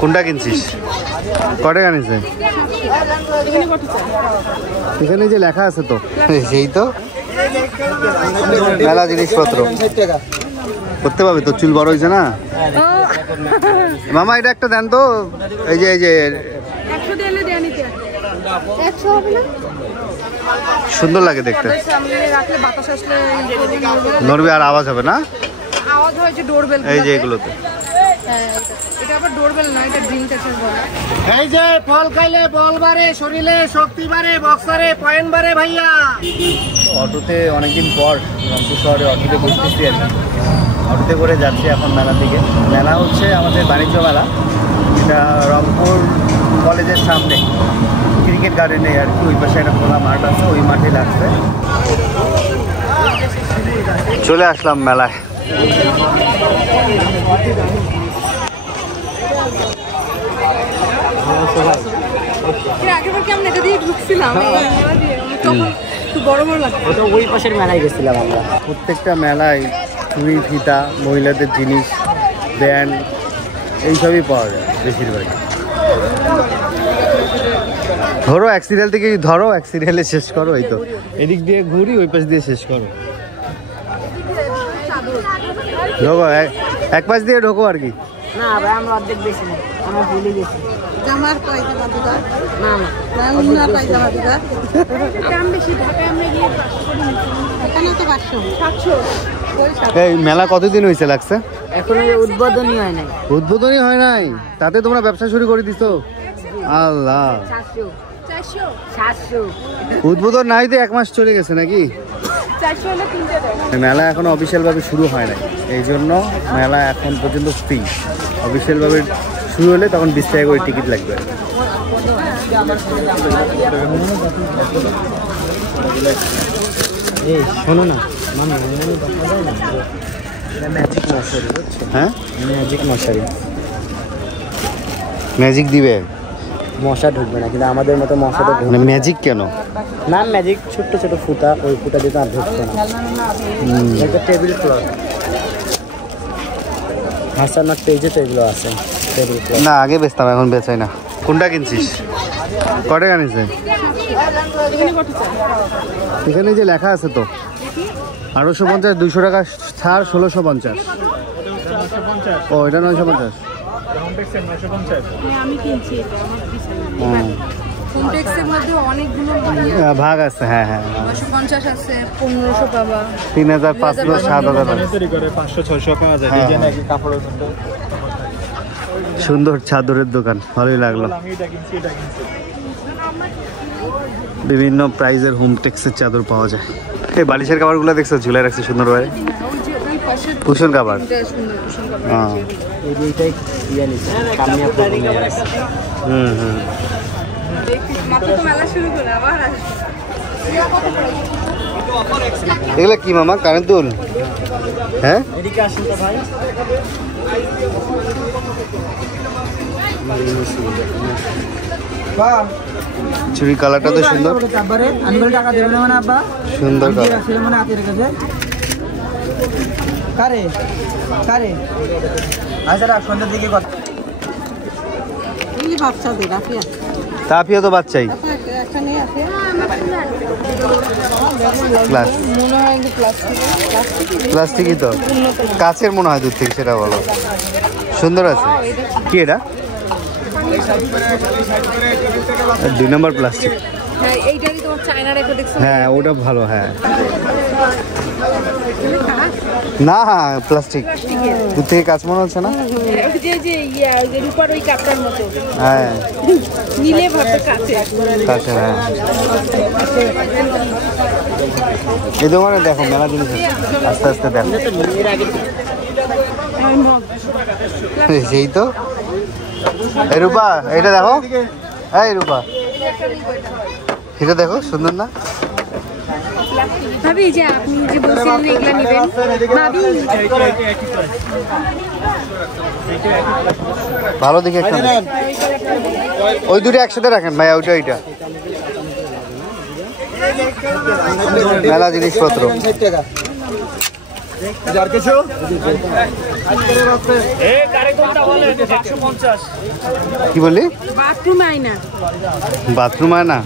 কোনটা কিনছিস? কত টাকা নিছে? এখানে যে লেখা আছে তো সেই তো মেলা জিনিসপত্র করতে পারবে তো। চুল বড় হয়েছে না মামা, এটা একটা দেন তো। এই যে সুন্দর লাগে দেখতে, নড়বে আর আওয়াজ হবে না। এই যে এগুলোতে এই যে ফল খাইলে বল বাড়ে, শরীরে শক্তি বাড়ে, বক্সারে পয়েন্ট বাড়ে ভাইয়া। অটোতে অনেকদিন পর রংপুর শহরে অটোতে বসতেছি আর কি। অটোতে করে যাচ্ছি এখন মেলার দিকে। মেলা হচ্ছে আমাদের বাণিজ্য মেলা, এটা রংপুর কলেজের সামনে ক্রিকেট গার্ডেনে আর কি। ওই পাশে একটা খোলা মাঠ আছে, ওই মাঠে লাগছে। চলে আসলাম মেলায়। ওই পাশের মেলায় গেছিলাম আমরা। প্রত্যেকটা মেলায় চুড়ি, ফিতা, মহিলাদের জিনিস, ব্যান্ড এইসবই পাওয়া যায় বেশিরভাগ। ধরো এক সিরিয়াল থেকে ধরো, এক সিরিয়ালে শেষ করো। এই তো এদিক দিয়ে ঘুরি, ওই পাশ দিয়ে শেষ করো। ঢোকো এক পাশ দিয়ে ঢোকো আর কি। না ভাই, আমরা অর্ধেক বেশি না, আমরা ভুলে গেছি। আমার পায়জামা দিবা না না পায়জামা দিবা দাম বেশি। ঢাকায় আমরা গিয়ে 500 এখানে তো 500 এই মেলা কতদিন হয়েছে লাগছে? এখনো উদ্বোধনী হয় নাই। উদ্বোধনী হয় নাই, তাতে তোমরা ব্যবসা শুরু করে দিছো? আল্লাহ, 700 উদ্বোধন নাই তো 1 মাস চলে গেছে নাকি? 400 হলে 3টা দেয়। মেলা এখনো অফিসিয়াল ভাবে শুরু হয় নাই, এই জন্য মেলা এখন পর্যন্ত ফ্রি। অফিসিয়াল ভাবে শুরু হলে তখন 20 টাকা করে টিকিট লাগবে। এই শোনো না মামা, ম্যাজিক মশারি। হ্যাঁ, ম্যাজিক মশারি। ম্যাজিক দিবে, মশা ঢুকবে না, কিন্তু আমাদের মতো মশা তো ঢুকবে। ম্যাজিক কেন? না ম্যাজিক ছোট্ট ছোট ফুটা, ওই ফুটা দিতে আর ঢুকবে না। একটা টেবিল ক্লথ হাসানার পেজে তো এগুলো আছে। টেবিল ক্লথ না, আগে বেচতাম, এখন বেচাই না। কোনটা কিনছিস? কত টাকা নিছে? এখানে যে লেখা আছে তো 1850, 200 টাকা ছাড়, 1650। ও, এটা 950। ভাগ আছে। হ্যাঁ হ্যাঁ, 950 আছে, 1500 পাবা, 3000, 5000, 7000। করে 500-600 পাওয়া যায়। ডিজাইন একই কাপড়ের মধ্যে। সুন্দর চাদরের দোকান, ভালোই লাগলো। আমি এটা কিনছি, এটা কিনছি। বিভিন্ন প্রাইজের হোমটেক্সের চাদর পাওয়া যায়। এই বালিশের কাপড়গুলো দেখছো ঝুলে রাখছে সুন্দরভাবে, কুশন কাপড়। হ্যাঁ, এইটাই ইয়ে নিচ্ছে কামিয়া প্রথমে আছে। মাত্র তো মেলা শুরু করে আবার এগুলো কি মামা? কানের দুল? হ্যাঁ, এদিকে আসুন তো ভাই। চুরি কালারটা তো সুন্দর, টাকা দেবেন মানে আব্বা সুন্দর কালার। মানে হাতে রেখেছে কারে কারে। আচ্ছা রাখ, সন্ধ্যার দিকে কথা। বাচ্চাদের রাফিয়া, তাপিয়া তো বাচ্চাই। প্লাস্টিকই তো, কাছের মনে হয় দূর থেকে, সেটা বলো। সুন্দর আছে। কি এটা? 2 নম্বর প্লাস্টিক। হ্যাঁ, ওটা ভালো। হ্যাঁ না, প্লাস্টিক দূর থেকে কাজ মনে হচ্ছে না। হ্যাঁ কাছে। হ্যাঁ, এই দোকানে দেখো মেলা জিনিস আছে, আস্তে আস্তে দেখো। সেই তো। এই রূপা, এটা দেখো। এই রূপা, এটা দেখো, সুন্দর না? ভাবি যে আপনি যে বলছিলেন এগুলা নেবেন, ভাবি ভালো দেখে একটা ওই দুটো একসাথে রাখেন ভাই, ওইটা ওইটা মেলা জিনিসপত্র। কি বললি? বাথরুম আয়না বাথরুম আয়না?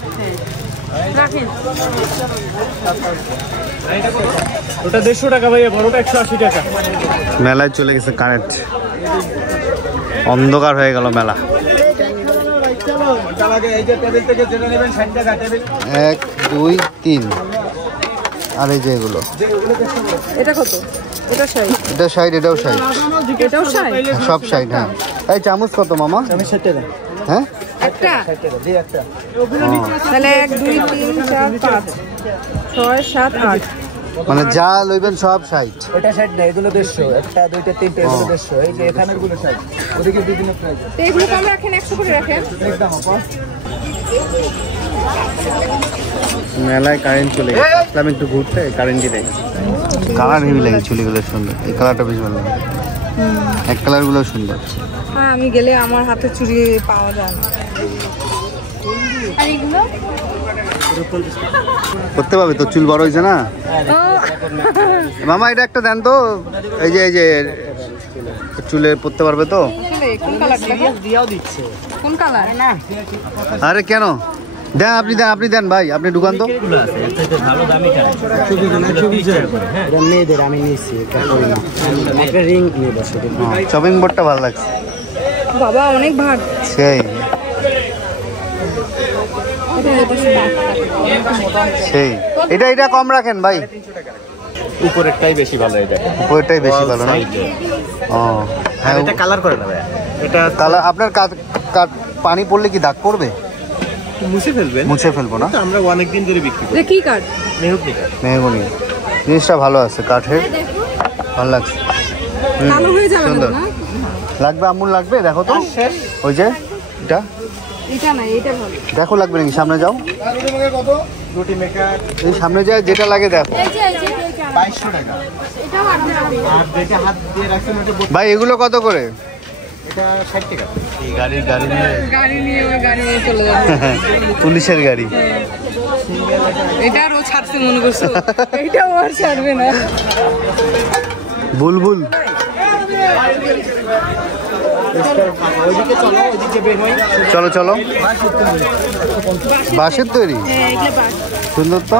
রাখেন। ওটা 150 টাকা ভাইয়া, বড়টা 180 টাকা। মেলায় চলে গেছে কারেন্ট, অন্ধকার হয়ে গেল মেলা। 1 2 3 আর এই যে এগুলো, এটা কত? এটা 60। এটা 60, এটাও 60, এটাও 60। সব 60। হ্যাঁ। এই চামচ কত মামা? 60 টাকা। হ্যাঁ একটা তাহলে 1 2 3 4 5 6 7 8 মানে যা লইবেন সব 60। এটা 60 না, এগুলো 150, একটা দুইটা তিনটা এগুলো 150, এই যে এখানের গুলো 60, ওদিকে বিভিন্ন প্রাইস। তো এগুলো কম রাখেন, 100 করে রাখেন। একদম আপা। মেলায় কারেন্ট চলে গেছে, আসলাম একটু ঘুরতে, কারেন্টই নেই। কালার হেভি লাগে, চুলিগুলো সুন্দর, এই কালারটা বেশ ভালো লাগে, এক কালারগুলো সুন্দর। হ্যাঁ, আমি গেলে আমার হাতে চুড়ি পাওয়া যায় না। আর এগুলো করতে পারবে তো, চুল বড় হয়েছে না মামা? এটা একটা দেন তো, এই যে চুলে পড়তে পারবে তো? কোন কালার দিয়াও দিচ্ছে? কোন কালার? না আরে কেন দেন, আপনি দেন ভাই, আপনি ঢুকান তো। মেয়েদের আমি নিচ্ছি একটা রিং নিয়ে বসে। শপিং বোর্ডটা ভালো লাগছে বাবা, অনেক ভার। সেই সেই এটা কম রাখেন ভাই, উপরেরটাই বেশি ভালো, এটা উপরেরটাই বেশি ভালো না? ও হ্যাঁ, এটা কালার করে না ভাই, এটা তাহলে আপনার পানি পড়লে কি দাগ পড়বে? মুছে ফেলবো না, আমরা অনেক দিন ধরে বিক্রি করি। কি কাঠ? মেহগনি জিনিসটা ভালো আছে, কাঠের ভালো লাগছে। কালো হয়ে যাবে সুন্দর না? লাগবে, আমুল লাগবে, দেখো তো ওই যে এটা, এটা না, এটা ভালো। দেখো লাগবে নাকি? সামনে যাও, রুটি মেকার এই সামনে যায়, যেটা লাগে দেখো। 2200 টাকা। এটাও আর আর যেটা হাত দিয়ে রাখছেন ওটা ভাই এগুলো কত করে? এটা 60 টাকা। এই গাড়ি নিয়ে গাড়ি নিয়ে চলে যাবে। পুলিশের গাড়ি। এটা আরও ছাড়ছে মনে করছো? এটাও আর ছাড়বে না। বুলবুল ওইদিকে চলো, ওইদিকে বের হই। চলো চলো, বাঁশের তৈরি, হ্যাঁ, এগুলো বাস। সুন্দর তো।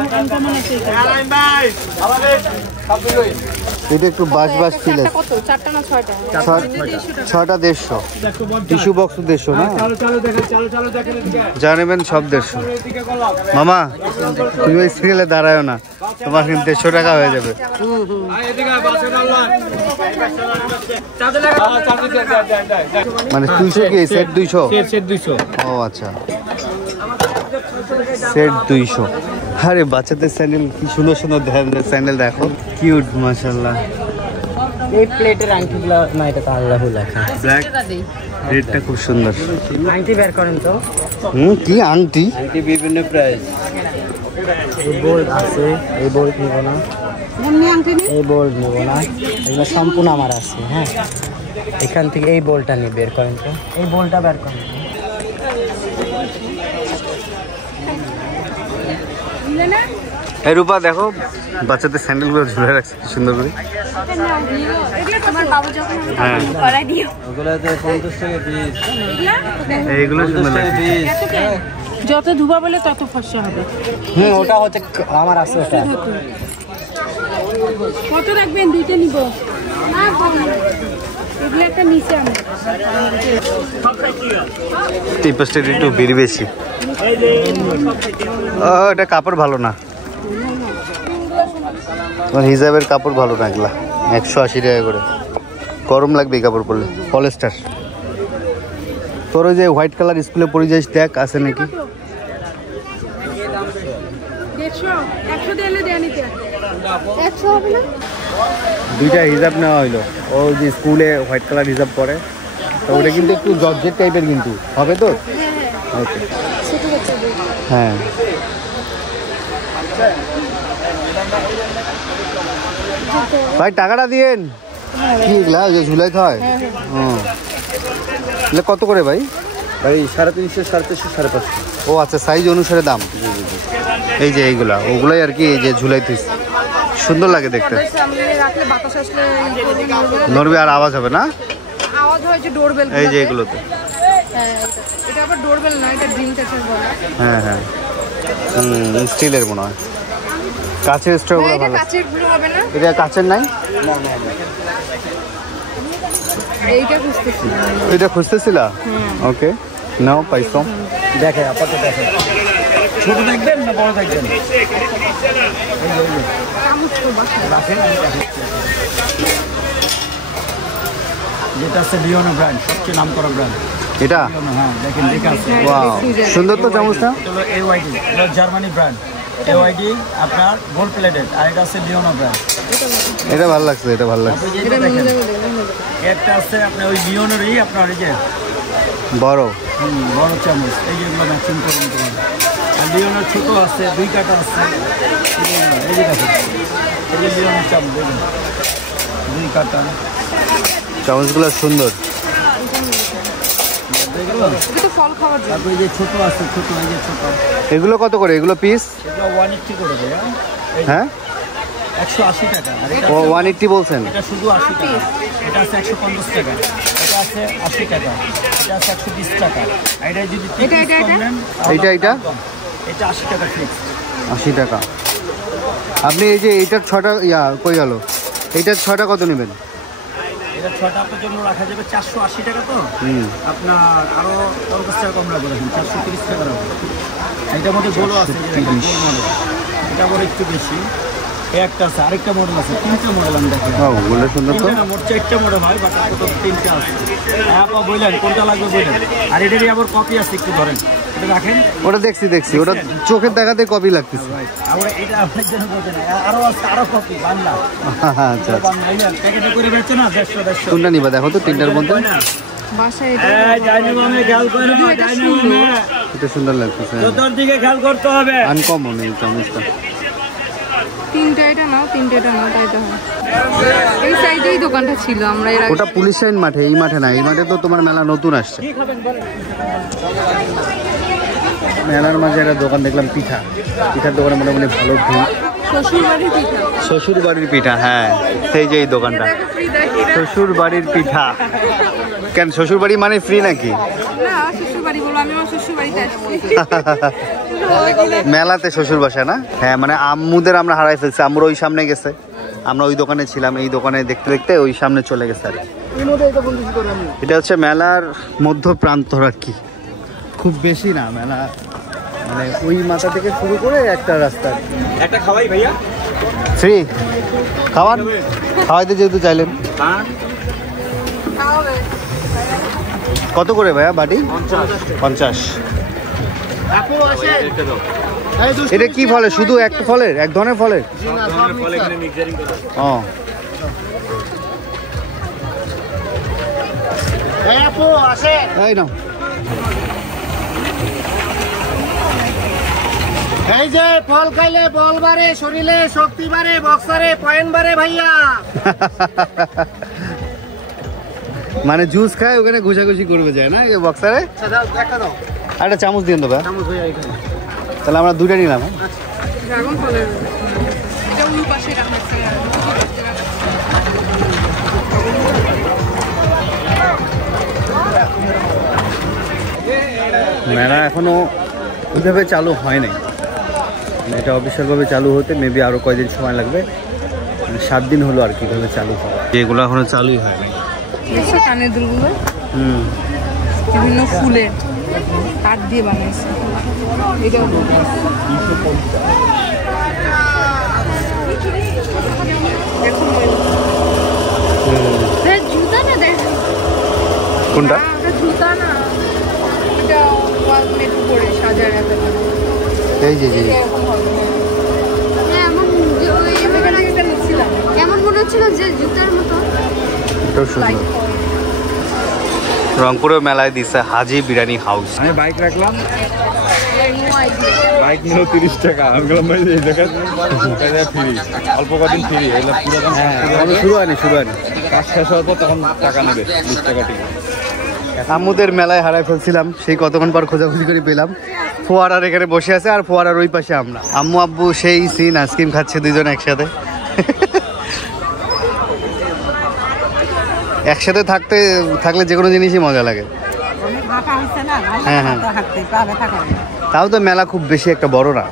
এটা একটু বাঁশ ফিল আছে। কত? 4টা না 6টা? 6টা 150, টিস্যু বক্স 150 না? যা নেবেন সব 150। মামা তুমি ওই সিরিয়ালে দাঁড়ায় না, তোমার কিন্তু 150 টাকা হয়ে যাবে। মানে 200 কি সেট? 200? সেট 200। ও আচ্ছা, সেট 200। আরে বাচ্চাদের স্যান্ডেল কি সুন্দর সুন্দর স্যান্ডেল দেখো, কিউট মাশাআল্লাহ। এই প্লেটের আংটিগুলো না, এটা তো আল্লাহু লেখা। ব্ল্যাক রেডটা খুব সুন্দর। আংটি বের করেন তো। কি আংটি? আংটি বিভিন্ন প্রাইস। এই বোল্ট আছে, এই বোল্ট নিব না, এমনি আংটি নেই? এই বোল্ট নিব না, এগুলো সম্পূর্ণ আমার আছে। হ্যাঁ, এখান থেকে এই বোল্টটা নিয়ে বের করেন তো, এই বোল্টটা বের করেন। এই রূপা দেখো, বাচ্চাদের স্যান্ডেলগুলো ঝুলে রাখছে কি সুন্দর করে। আমার বাবু যখন হ্যাঁ, করাই দিও। ওগুলোতে 50 টাকা পিস। এইগুলো সুন্দর লাগছে। যত ধুবা বলে তত ফর্সা হবে। ওটা হচ্ছে আমার আছে ওটা। কত রাখবেন? 2টা নিব। এগুলো একটা নিচে আনো। এই পাশটা একটু বের বেশি। ও এটা কাপড় ভালো না, তোমার হিজাবের কাপড় ভালো না, এগুলা 180 টাকা করে। গরম লাগবে এই কাপড় পরলে, পলিস্টার। তোর ওই যে হোয়াইট কালার স্কুলে পরে যাইস, দেখ আছে নাকি। 100 দিলে দেয়া নিতে। 100 হবে না? 2টা হিজাব নেওয়া হইলো, ও যে স্কুলে হোয়াইট কালার হিজাব পরে, তো ওটা কিন্তু একটু জর্জেট টাইপের, কিন্তু হবে তো? ওকে, হ্যাঁ। ভাই টাকাটা দিয়েন। কি এগুলা যে ঝুলাইতে হয়? এগুলো কত করে ভাই? ভাই 350, 450, 550। ও আচ্ছা, সাইজ অনুসারে দাম। এই যে এইগুলা, ওগুলাই আর কি, এই যে ঝুলাইতে সুন্দর লাগে দেখতে। সামনে রাখলে বাতাস আসলে নড়বে আর আওয়াজ হবে না? আওয়াজ হয় যে ডোরবেল। এই যে এগুলোতে। হ্যাঁ, এটা আবার ডোরবেল না, এটা ড্রিম ক্যাচার বলে। হ্যাঁ হ্যাঁ, স্টিলের মনে হয়। কাচের স্ট্রগুলো এটা ভালো। কাচের গুলো হবে না? এটা কাচের নাই? এইটা খুঁজতেছি। এটা খুঁজতেছিল? ওকে, নাও পাইছো। দেখে আপাতত দেখে। ছোট দেখবেন না বড় দেখবেন? যেটা আছে লিওনো ব্র্যান্ড, সবচেয়ে নাম করা ব্র্যান্ড এটা? হ্যাঁ দেখেন, লেখা আছে। ওয়াও, সুন্দর তো চামচটা। হলো AYD, এটা জার্মানি ব্র্যান্ড। AYD আপনার গোল্ড প্লেটেড, আর এটা আছে লিওনো ব্র্যান্ড। এটা ভালো লাগছে, এটা ভালো লাগছে। এটা দেখেন, একটা আছে আপনার ওই লিওনেরই আপনার এই যে বড় বড় চামচ, এই যেগুলো ম্যাচিং করে নিতে পারেন। আর লিওনের ছোটো আছে, 2 কাটা আছে। এই যে দেখেন, এই যে লিওনের চামচ দেখুন, 2 কাটা। চামচগুলো সুন্দর। এটা ফল খাওয়ার জন্য। তারপর এই যে ছোটো আছে, ছোটো, এই যে ছোটো। এগুলো কত করে? এগুলো পিস? এগুলো 180 করে দেয়। হ্যাঁ, 180 টাকা। আর এটা ও 180 বলছেন? এটা শুধু 80 টাকা। এটা আছে 150 টাকা। এটা আছে 80 টাকা। এটা আছে 120 টাকা। আর এটা যদি এটা এইটা এটা 80 টাকা ফিক্স। 80 টাকা। আপনি এই যে এইটার 6টা কই গেল? এইটার 6টা কত নেবেন? এটা 6টা আপনার জন্য রাখা যাবে 480 টাকা। তো আপনার আরো 50 টাকা কম রাখবো, দেখুন 430 টাকা রাখবো। এটার মধ্যে গোলও আছে, যে দেখেন গোল মডেল, এটা আবার একটু বেশি। একটা আছে, আরেকটা মডেল আছে, 3টে মডেল আমি দেখি। ওগুলো সুন্দর তো। মোট 4টে মডেল হয়, বাট আপনার 3টে আছে। হ্যাঁ বললেন কোনটা লাগবে বললেন। আর এটারই আবার কপি আছে, একটু ধরেন, এটা রাখেন। ওটা দেখছি, ওটা চোখের দেখাতে কপি লাগতেছে। আবার এটা আপনার জন্য বলতে না, আরো আছে, আরো কপি বাংলা। আচ্ছা, প্যাকেটে করে বেচছে না 150। কোনটা নিবা দেখো তো, 3টার মধ্যে? বাসায় এটা সুন্দর লাগতেছে। দিকে খেয়াল করতে হবে। আনকমন এই চামচটা। 3টা এটা নাও, 3টা এটা নাও, তাই তো হয়। এই সাইডেই দোকানটা ছিল, আমরা এর আগে। ওটা পুলিশ লাইন মাঠে, এই মাঠে না। এই মাঠে তো তোমার মেলা নতুন আসছে। মেলার মাঝে একটা দোকান দেখলাম, পিঠার দোকানে মোটামুটি ভালো ভিড়। শ্বশুরবাড়ির পিঠা। শ্বশুর বাড়ির পিঠা, হ্যাঁ, এই যে এই দোকানটা শ্বশুর বাড়ির পিঠা। কেন শ্বশুর বাড়ি মানে ফ্রি নাকি? না, শ্বশুরবাড়ি বলো, আমি আমার শ্বশুরবাড়িতে আসছি। মেলাতে শ্বশুর বাসা না? হ্যাঁ, মানে আম্মুদের আমরা হারাই ফেলছি। আম্মুর ওই সামনে গেছে, আমরা ওই দোকানে ছিলাম, এই দোকানে দেখতে দেখতে ওই সামনে চলে গেছে। আর এটা হচ্ছে মেলার মধ্য প্রান্ত আর কি, খুব বেশি না মেলা, মানে ওই মাথা থেকে শুরু করে একটা রাস্তা। একটা খাওয়াই ভাইয়া, ফ্রি খাওয়াইতে যেহেতু চাইলেন। কত করে ভাইয়া বাটি? 50। এটা কি ফলে? শুধু একটা ফলের, এক ধরনের ফলের? ও, এই নাও। এই যে ফল খাইলে বল বাড়ে, শরীরে শক্তি বাড়ে, বক্সারে পয়েন্ট বাড়ে ভাইয়া। মানে জুস খায়, ওখানে ঘুষাঘুষি করবে যায় না বক্সারে? একটা চামচ দিয়ে দেবে। তাহলে আমরা 2টা নিলাম। ড্রাগন ফলের, এটা ওই পাশে রাখা আছে। মেলা এখনো ওইভাবে চালু হয় নাই, এটা অফিসিয়ালভাবে চালু হতে মেবি আরো কয়েকদিন সময় লাগবে। 7 দিন হলো আর কিভাবে চালু হয়, যেগুলো এখনো চালুই হয় নাই। কানের দুলগুলো বিভিন্ন ফুলের কাঠ দিয়ে বানাইছে। এটা জুতা না, দেখ কোনটা? জুতা না, এটা ওয়াল মেটু করে সাজায় রাখা। এই যে কেমন মনে হচ্ছিল যে জুতার মতো। রংপুরের মেলায় দিছে হাজি বিরিয়ানি হাউস। আমি বাইক রাখলাম, বাইক নিল 30 টাকা। আমি বললাম ভাই এই জায়গা ফ্রি, অল্প কদিন ফ্রি, এগুলো পুরো দাম। শুরু হয়নি কাজ শেষ হওয়ার পর তখন টাকা নেবে, 20 টাকা টিকিট। আম্মুদের মেলায় হারাই ফেলছিলাম, সেই কতক্ষণ পর খোঁজাখুঁজি করে পেলাম। ফোয়ারার এখানে বসে আছে, আর ফোয়ারার ওই পাশে আমরা। আম্মু আব্বু সেই সিন, আইসক্রিম খাচ্ছে দুজন একসাথে। একসাথে থাকলে যে কোনো জিনিসই মজা লাগে। হ্যাঁ হ্যাঁ, তাও তো মেলা খুব বেশি একটা বড় না,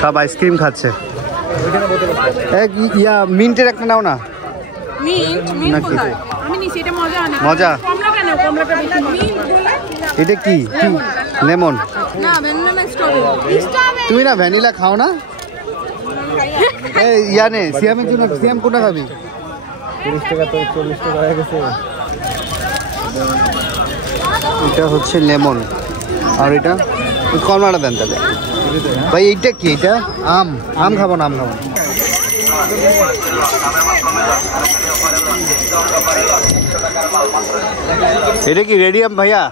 সব আইসক্রিম খাচ্ছে। ইয়া মিন্টের একটা নাও না। নাকি মজা? এটা কি লেমন? তুমি না ভ্যানিলা খাও না? এই ইয়ানে সিয়ামের জন্য, সিয়াম কোনটা খাবি? 30 টাকা তো 40 টাকা হয়ে গেছে। এটা হচ্ছে লেমন, আর এটা কমলাটা দেন তাহলে ভাই। এইটা কি? এটা আম। আম খাবো না, আম খাবো না। এটা কি রেডিয়াম ভাইয়া?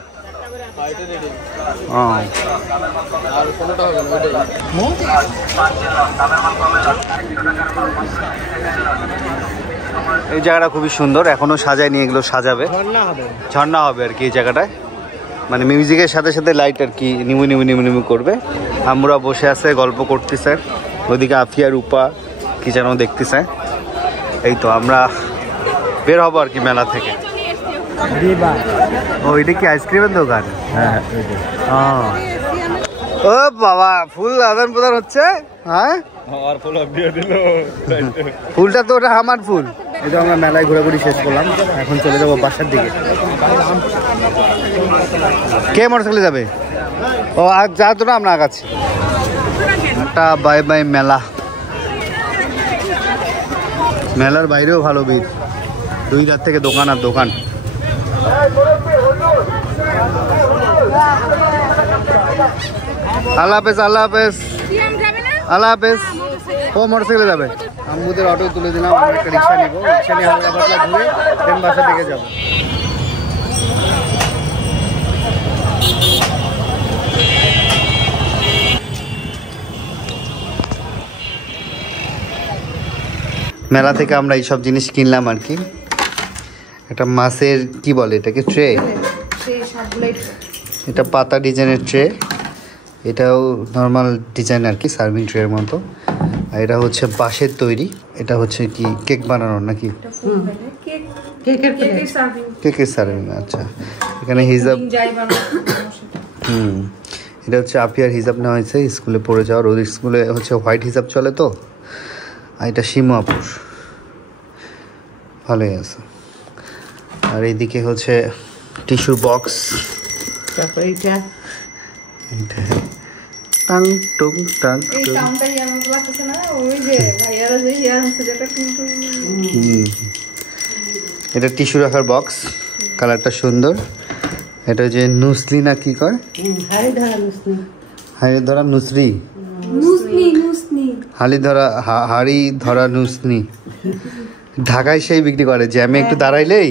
এই জায়গাটা খুবই সুন্দর, এখনো সাজায় নিয়ে এগুলো সাজাবে, ঝর্ণা হবে আর কি এই জায়গাটায়। মানে মিউজিকের সাথে সাথে লাইট আর কি নিমু নিমু নিমু নিমু করবে। আমরা বসে আছে, গল্প করতেছে, ওইদিকে আফিয়া রূপা কি যেন দেখতেছে। এই তো আমরা বের হবো আর কি মেলা থেকে। ও এটা কি আইসক্রিমের দোকান? হ্যাঁ। ও বাবা, ফুল আদান প্রদান হচ্ছে। হ্যাঁ, ফুলটা তো ওটা আমার ফুল। এই তো আমরা মেলায় ঘোরাঘুরি শেষ করলাম, এখন চলে যাবো বাসার দিকে। কে মোটরসাইকেলে যাবে? ও আজ যা তো না, আমরা আগাচ্ছি। বাই বাই মেলা। মেলার বাইরেও ভালো ভিড়, 2 রাত থেকে দোকান আর দোকান। আল্লাহ হাফেজ, আল্লাহ হাফেজ, আল্লাহ হাফেজ। ও মোটরসাইকেলে যাবে। আম্মুদের অটো তুলে দিলাম, আমরা একটা রিক্সা নিবো, রিক্সা নিয়ে হালকা পাতলা ঘুরে দেন বাসা দিকে যাবো। মেলা থেকে আমরা এইসব জিনিস কিনলাম আর কি। একটা মাছের কি বলে এটাকে, ট্রে। এটা পাতা ডিজাইনের ট্রে, এটাও নর্মাল ডিজাইন আর কি, সার্ভিং ট্রের মতো। আর এটা হচ্ছে বাঁশের তৈরি, এটা হচ্ছে কি কেক বানানোর নাকি? কেকের সার্ভিং। আচ্ছা, এখানে হিজাব। এটা হচ্ছে আফিয়ার হিজাব নেওয়া হয়েছে স্কুলে পড়ে যাওয়ার। ওদের স্কুলে হচ্ছে হোয়াইট হিজাব চলে তো। আর এটা শিমু আপুর, ভালোই আছে। আর এইদিকে হচ্ছে টিস্যু বক্স। তারপরে এটা টাং টুং টাং। এটা টিস্যু রাখার বক্স, কালারটা সুন্দর। এটা যে নুসলি না কি কয়, হাড়ি ধরা নুসরি, হাড়ি ধরা নুসনি। ঢাকায় সেই বিক্রি করে, জ্যামে একটু দাঁড়াইলেই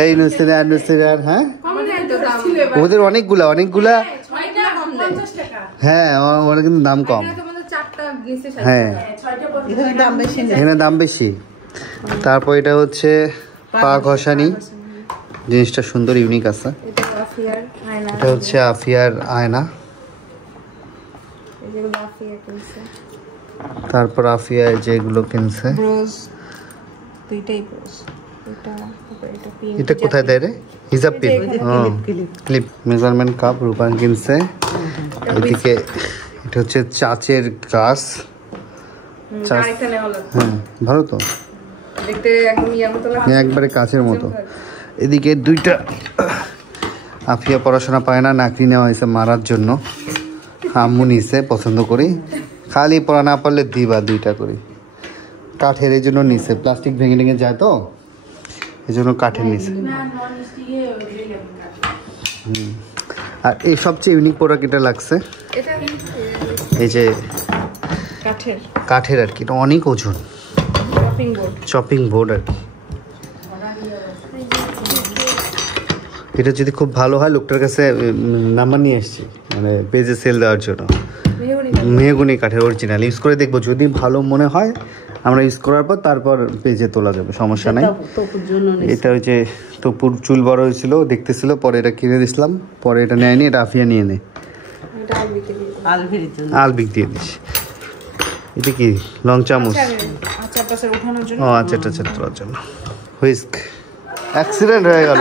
এই নুসরি আর নুসরি আর। হ্যাঁ, ওদের অনেকগুলা। হ্যাঁ, ওরা কিন্তু দাম কম। হ্যাঁ, এখানে দাম বেশি। তারপর এটা হচ্ছে পা ঘষানি, জিনিসটা সুন্দর, ইউনিক আছে। এটা হচ্ছে আফিয়ার আয়না। তারপর আফিয়া যেগুলো কিনছে, এটা কোথায় দেয় রে? হিজাব পিন, ক্লিপ, মেজারমেন্ট কাপ রূপান কিনছে। এদিকে এটা হচ্ছে চাচের গ্লাস। হ্যাঁ, ভালো তো, একবারে কাচের মতো। এদিকে 2টা আফিয়া পড়াশোনা পায় না, নাকড়ি নেওয়া হয়েছে মারার জন্য। আম্মু নিছে, পছন্দ করি, খালি পড়া না পারলে দিবা 2টা করে। কাঠের, এই জন্য নিছে, প্লাস্টিক ভেঙে ভেঙে যায় তো, এই জন্য কাঠের নিছে। আর এই সবচেয়ে ইউনিক প্রোডাক্ট এটা লাগছে, এই যে কাঠের আর কি, এটা অনেক ওজন, চপিং বোর্ড আর কি। এটা যদি খুব ভালো হয়, লোকটার কাছে নাম্বার নিয়ে এসছি, মানে পেজে সেল দেওয়ার জন্য। মেহগুনি কাঠের অরিজিনাল, ইউজ করে দেখবো, যদি ভালো মনে হয় আমরা ইউজ করার পর তারপর পেজে তোলা যাবে, সমস্যা নাই। এটা ওই যে তপুর চুল বড় হয়েছিল, দেখতেছিল, পরে এটা কিনে দিছিলাম, পরে এটা নেয়নি, এটা আফিয়া নিয়ে নেয়, আলবিক দিয়ে দিস। এটা কি লং চামচ? আচার টাচার উঠানোর জন্য। ও আচারটা তোলার জন্য। হুইস্ক। অ্যাক্সিডেন্ট হয়ে গেল।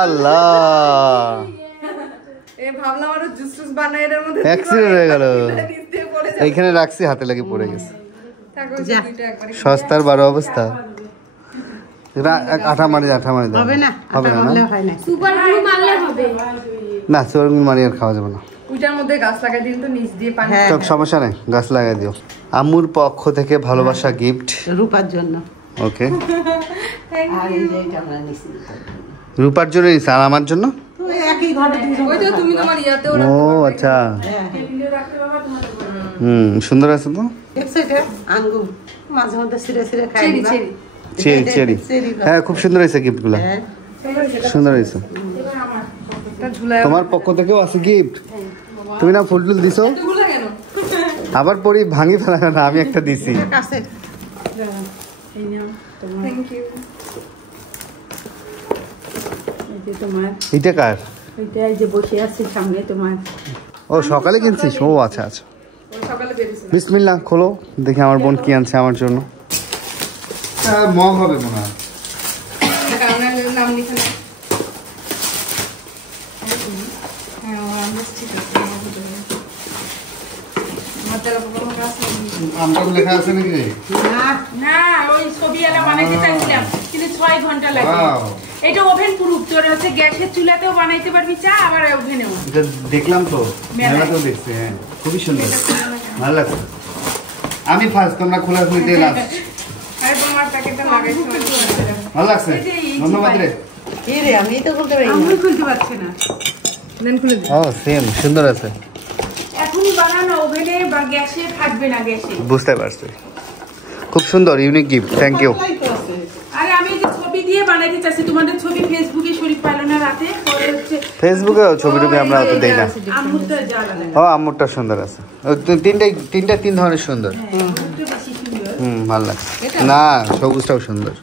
আল্লাহ, এই ভাবলাম আরো জুস টুস বানাই এর মধ্যে অ্যাক্সিডেন্ট হয়ে গেল। এইখানে রাখছি, হাতে লাগে পড়ে গেছে। সস্তার 12 অবস্থা। আঠা মারি দাও। হবে না? হবে না। সুপার গ্লু মারলে হবে না, সুপার গ্লু মারি আর খাওয়া যাবে না। ওইটার মধ্যে গাছ লাগাই দিন তো, নিচ দিয়ে পানি। সব সমস্যা নেই, গাছ লাগাই দিও। আম্মুর পক্ষ থেকে ভালোবাসা গিফট রূপার জন্য। ওকে, আর এই যে এটা আমরা নিছি রূপার জন্য নিস আর আমার জন্য। তো একই ঘরে দুজন। ওই তো তুমি তোমার ইয়াতেও ও আচ্ছা, সুন্দর আছে তো। ওয়েবসাইটে আঙ্গুর মাঝে মধ্যে ছিঁড়ে ছিঁড়ে খাই। চেরি হ্যাঁ, খুব সুন্দর হয়েছে গিফটগুলো, সুন্দর হয়েছে। তোমার পক্ষ থেকেও আছে গিফট। তুমি না ফুল টুল দিছো, আবার পরি ভাঙি ফেলা না, আমি একটা দিছি। এটা কার? ওইটাই যে বসে আছে সামনে তোমার। ও সকালে কিনছিস? ও আচ্ছা আচ্ছা, বিসমিল্লাহ, খোলো দেখি আমার বোন কি আনছে আমার জন্য। মগ হবে মনে হয়। নাম লিখে নাও। আমটাও লেখা আছে নাকি? না, ওই ছবি এলা বানাইতে চাইছিলাম কিন্তু 6 ঘন্টা লাগে। এটা ওভেন প্রুফ, তোর হচ্ছে গ্যাসের চুলাতেও বানাইতে পারবি চা, আবার ওভেনেও। এটা দেখলাম তো, মেলাতেও দেখছি। হ্যাঁ, খুবই সুন্দর, ভালো লাগছে। আমি ফার্স্ট, তোমরা খোলাখুলি দিয়ে লাস্ট। আরে তোমার প্যাকেটটা লাগাইছো, ভালো লাগছে, ধন্যবাদ রে। কি রে, আমি তো বলতে পারি আমি খুলতে পারছি না। দেন খুলে দে। ও সেম, সুন্দর আছে। এখনই বানানো, ওভেনে বা গ্যাসে থাকবে না, গ্যাসে। বুঝতে পারছি, খুব সুন্দর, ইউনিক গিফট, থ্যাংক ইউ। আরে আমি যে ছবি দিয়ে বানাইতে চাচ্ছি, তোমাদের ছবি ফেসবুকে শরীফ পাইলো না রাতে, পরে হচ্ছে ফেসবুকে ছবি টবি আমরা অত দেই না। আম্মুরটা জ্বালা লাগে। ও আম্মুরটা সুন্দর আছে, তিনটা তিন ধরনের সুন্দর। বেশি সুন্দর। ভালো লাগছে। না, সবুজটাও সুন্দর,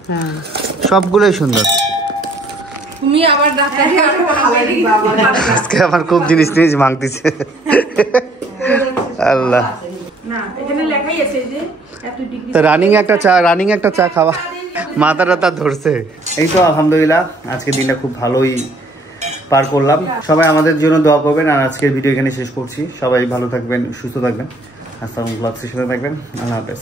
সবগুলোই সুন্দর। তুমি আবার রাতে আজকে আমার খুব জিনিস ভাঙতেছে। আল্লাহ, না, এখানে লেখাই আছে যে এত ডিগ্রি। রানিং একটা চা খাওয়া, মাথাটা তার ধরছে। এই তো আলহামদুলিল্লাহ, আজকে দিনটা খুব ভালোই পার করলাম। সবাই আমাদের জন্য দোয়া করবেন। আর আজকের ভিডিও এখানে শেষ করছি। সবাই ভালো থাকবেন, সুস্থ থাকবেন। আসসালামু আলাইকুম, সাথে থাকবেন। আল্লাহ হাফেজ।